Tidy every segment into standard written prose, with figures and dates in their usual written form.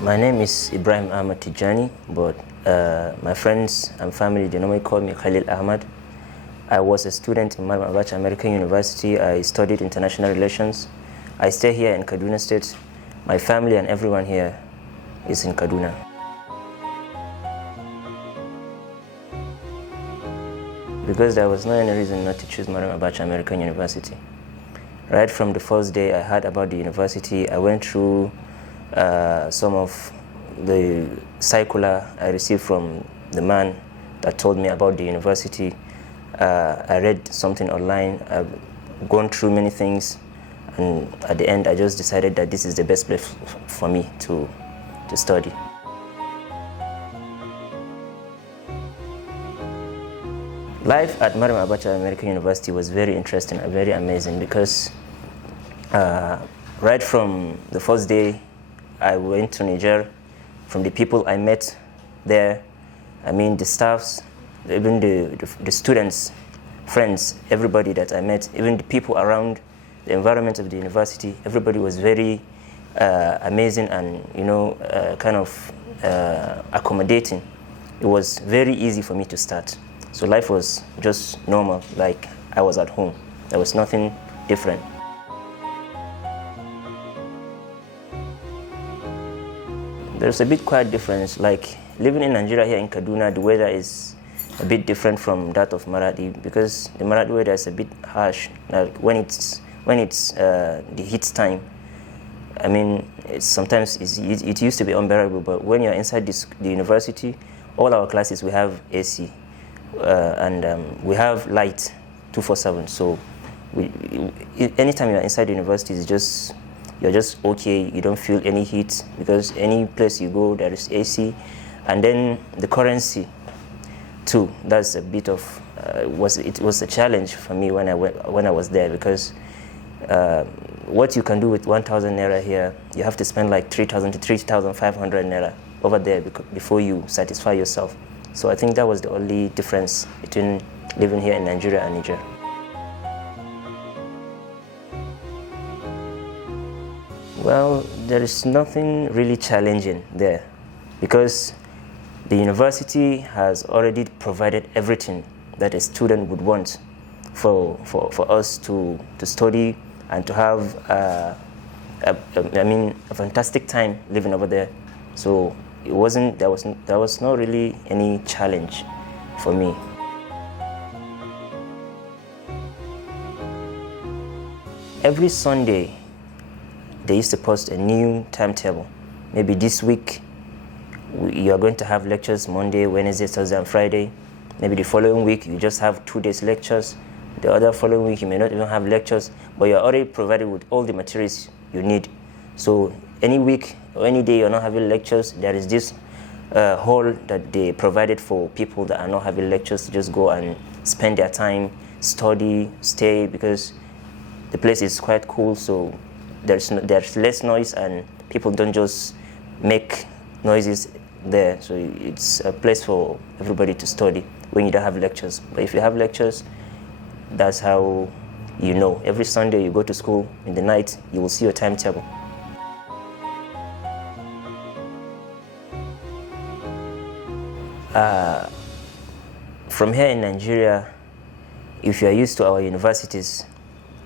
My name is Ibraheem Ahmad Tijjani, but my friends and family, they normally call me Khalil Ahmad. I was a student in MAAUN American University. I studied international relations. I stay here in Kaduna State. My family and everyone here is in Kaduna. Because there was no any reason not to choose MAAUN American University. Right from the first day I heard about the university, I went through some of the circular I received from the man that told me about the university. I read something online. I've gone through many things, and at the end I just decided that this is the best place for me to study. Life at MAAUN American University was very interesting and very amazing because right from the first day I went to Niger, from the people I met there, I mean the staffs, even the students, friends, everybody that I met, even the people around the environment of the university, everybody was very amazing and kind of accommodating. It was very easy for me to start. So life was just normal, like I was at home. There was nothing different. There's a bit quite difference. Like living in Nigeria here in Kaduna, the weather is a bit different from that of Maradi because the Maradi weather is a bit harsh. Like when it's the heat time, I mean, sometimes it used to be unbearable. But when you're inside the university, all our classes we have AC, and we have light 24/7. So anytime you're inside the university, you're just okay. You don't feel any heat because any place you go there is AC, and then the currency too. That's a bit of it was a challenge for me when I was there because what you can do with 1,000 naira here, you have to spend like 3,000 to 3,500 naira over there before you satisfy yourself. So I think that was the only difference between living here in Nigeria and Niger. Well, there is nothing really challenging there because the university has already provided everything that a student would want for us to study and to have a fantastic time living over there. So there was not really any challenge for me. Every Sunday they used to post a new timetable. Maybe this week you are going to have lectures Monday, Wednesday, Thursday, and Friday. Maybe the following week you just have 2 days lectures. The other following week you may not even have lectures, but you are already provided with all the materials you need. So any week or any day you're not having lectures, there is this hall that they provided for people that are not having lectures to just go and spend their time, study, stay, because the place is quite cool. So there's less noise and people don't just make noises there. So it's a place for everybody to study when you don't have lectures. But if you have lectures, that's how you know. Every Sunday you go to school, in the night you will see your timetable. From here in Nigeria, if you are used to our universities,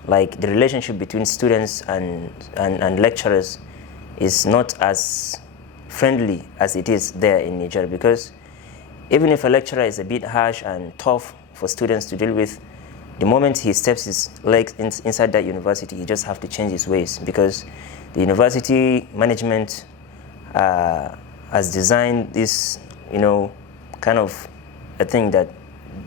like the relationship between students and lecturers is not as friendly as it is there in Niger, because even if a lecturer is a bit harsh and tough for students to deal with, the moment he steps his legs inside that university, he just have to change his ways, because the university management has designed this, kind of a thing that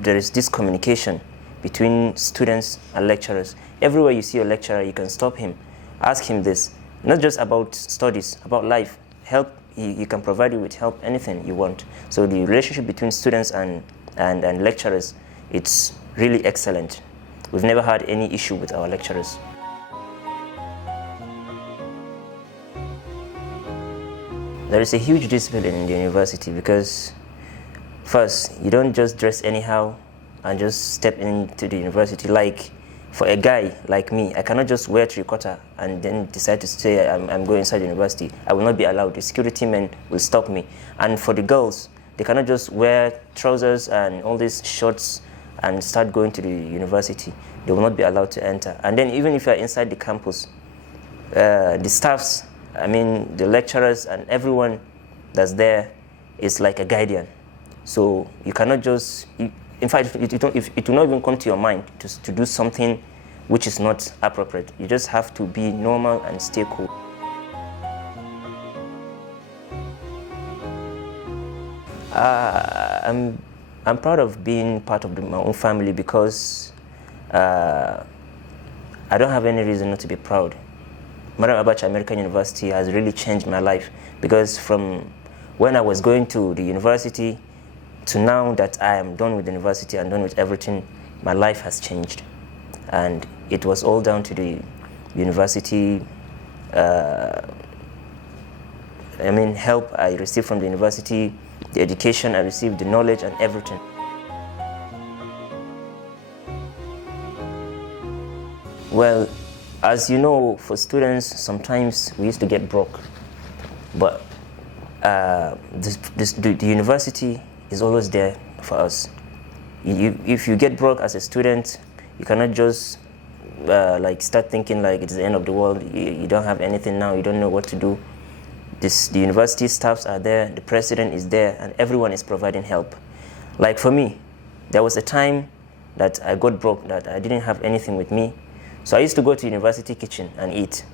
there is this communication between students and lecturers. Everywhere you see a lecturer, you can stop him, ask him this, not just about studies, about life, help. He can provide you with help, anything you want. So the relationship between students and lecturers, it's really excellent. We've never had any issue with our lecturers. There is a huge discipline in the university because first, you don't just dress anyhow and just step into the university. Like For a guy like me, I cannot just wear three-quarter and then decide to say I'm going inside the university. I will not be allowed. The security men will stop me. And for the girls, they cannot just wear trousers and all these shorts and start going to the university. They will not be allowed to enter. And then even if you're inside the campus, the staffs, the lecturers and everyone that's there is like a guardian. So you cannot just, in fact, it will not even come to your mind to do something which is not appropriate. You just have to be normal and stay cool. I'm proud of being part of my own family because I don't have any reason not to be proud. Madam Abacha American University has really changed my life because from when I was going to the university to now that I am done with the university and done with everything, my life has changed. And it was all down to the university, help I received from the university, the education I received, the knowledge and everything. Well, as you know, for students, sometimes we used to get broke. But the university is always there for us. If you get broke as a student, you cannot just start thinking like it's the end of the world. You don't have anything now, you don't know what to do. The university staffs are there, the president is there, and everyone is providing help. Like for me, there was a time that I got broke, that I didn't have anything with me. So I used to go to university kitchen and eat.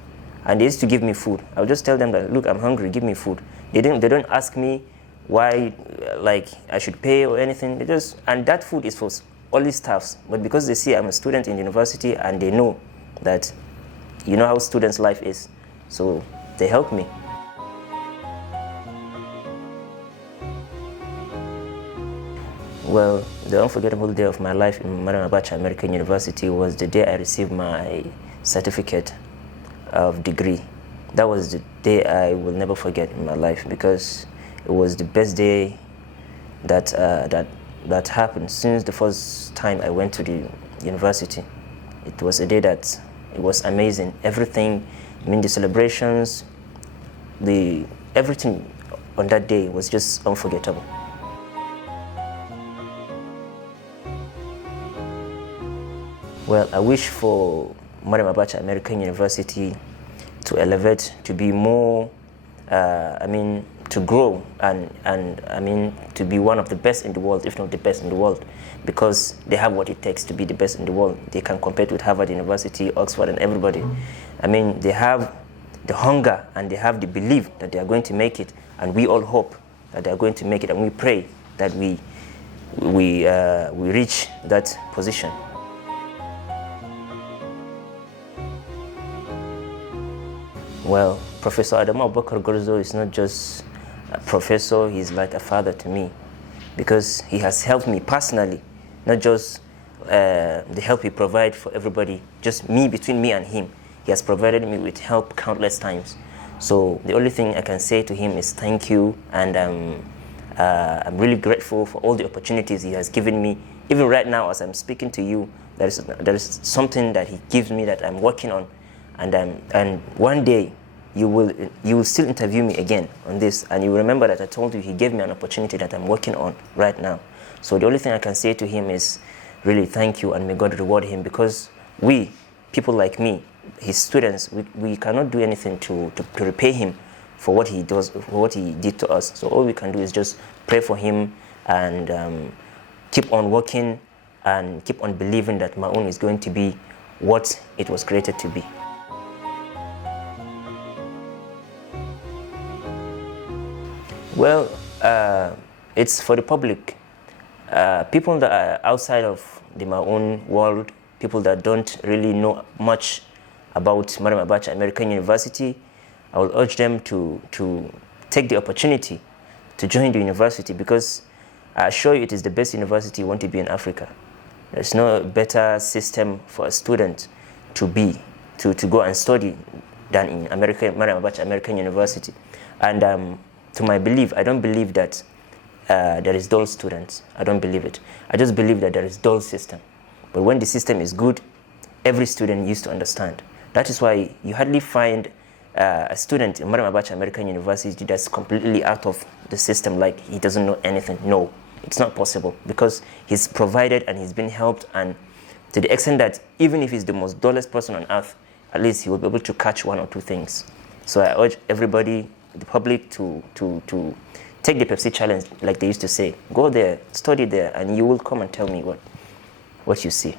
And they used to give me food. I would just tell them that, look, I'm hungry, give me food. They don't ask me why I should pay or anything. And that food is for all the staffs. But because they see I'm a student in university and they know that, you know how students' life is. So they help me. Well, the unforgettable day of my life in Madam Abacha American University was the day I received my certificate of degree. That was the day I will never forget in my life because it was the best day that happened since the first time I went to the university. It was a day that it was amazing. Everything, the celebrations, everything on that day was just unforgettable. Well, I wish for Madam Abacha American University to elevate, to be more, to grow and to be one of the best in the world, if not the best in the world, because they have what it takes to be the best in the world. They can compete with Harvard University, Oxford, and everybody. They have the hunger and they have the belief that they are going to make it, and we all hope that they are going to make it, and we pray that we reach that position. Well, Professor Adamu Abubakar Gorzo is not just a professor, he's like a father to me because he has helped me personally, not just the help he provides for everybody, just between me and him. He has provided me with help countless times. So the only thing I can say to him is thank you, and I'm really grateful for all the opportunities he has given me. Even right now as I'm speaking to you, there is something that he gives me that I'm working on. And one day you will still interview me again on this, and you remember that I told you he gave me an opportunity that I'm working on right now. So the only thing I can say to him is really thank you, and may God reward him, because we, people like me, his students, we cannot do anything to repay him for what he does, for what he did to us. So all we can do is just pray for him and keep on working and keep on believing that MAAUN is going to be what it was created to be. Well, it's for the public. People that are outside of the MAAUN world, people that don't really know much about Madam Abacha American University, I will urge them to take the opportunity to join the university, because I assure you it is the best university you want to be in Africa. There's no better system for a student to go and study than in Madam Abacha American University. And to my belief, I don't believe that there is dull students. I don't believe it. I just believe that there is dull system. But when the system is good, every student used to understand. That is why you hardly find a student in Maryam Abacha American University that's completely out of the system, like he doesn't know anything. No, it's not possible, because he's provided and he's been helped, and to the extent that even if he's the most dullest person on earth, at least he will be able to catch one or two things. So I urge everybody, the public, to take the Pepsi challenge, like they used to say. Go there, study there, and you will come and tell me what you see.